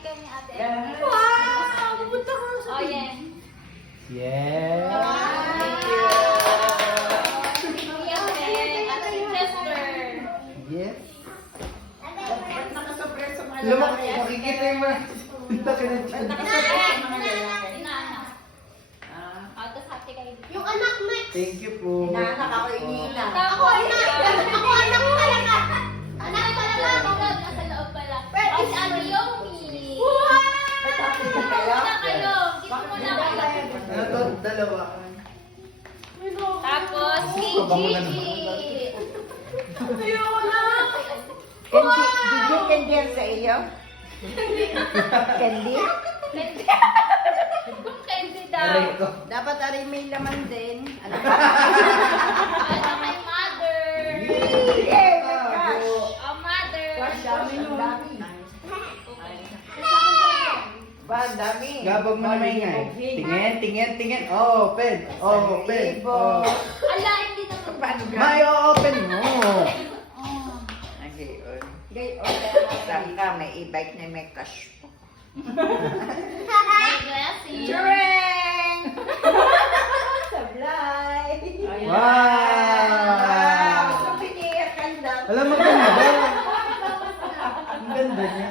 kayo ni Ate Yeah. Emily. Wow! Pupunta ko sa Oh, yan. Yes. Thank you. Yes, Ate Chester. Yes. Ba't nakasurprise sa mga Lumaki, lalaki? makikita yung mga laki ng tiyan. Nakasurprise sa mga lalaki. Inaanak. Ah. Tapos hati kayo. Yung anak Max. Thank you po. Inaanak ako iniina. Ako, anak. Ako anak talaga. Anak talaga ako. Nasa loob pala. Pero Oh, is si Ate Yomi. Ba't ako sa kayo? Muna kayo. Dito muna kayo. Ano to? Dalawa. Tapos, kay Gigi. Ayoko na. Did you candy yan sa iyo? Candy? Candy daw. Aray ko. Dapat ari may laman din. Ano? Ano kay mother? Yay! May cash! Oh, mother. Cash, dami nun. Ba, ang dami. Gabag mo na maingay. Tingin, tingin, tingin. Open. Open. Libo. Ala, hindi na to. Paano ka? May open mo. Oh. Ngayon. Saan ka? May e-bike na may cash po. My blessing. Turing! Sablay! Wow! Souvenir ka lang. Alam mo ganda. Ang ganda niya.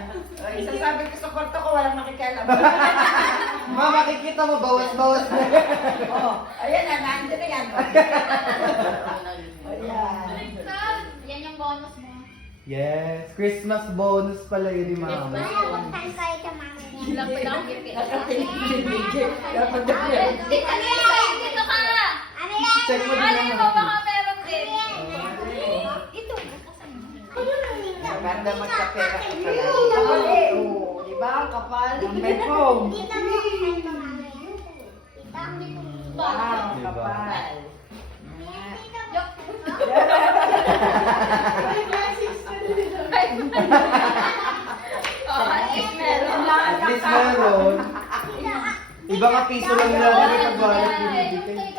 Isasabi ko sa kwarto ko, walang makikialam. Ma, makikita mo, bawas-bawas na. Oh, ayan na, nandun na yan. Ayan. Yan yung bonus mo. Yes, Christmas bonus pala yun ni Mama. Saan kayo sa mami? Lang pa lang kipit. Dapat na yan. Dito ka na! Dito ka na! Ano yan? Check mo din Ano naman. mo baka meron din? Ito. Maganda magkapera ka pala. Kapal eh, oh, di ba? Ang kapal. May phone. Dito mo kayo sa mami. Dito. Wow, Diba? kapal. Oh, at least meron. At least meron. Iba nga piso lang nila. Pag-wallet Yung binibigay. kay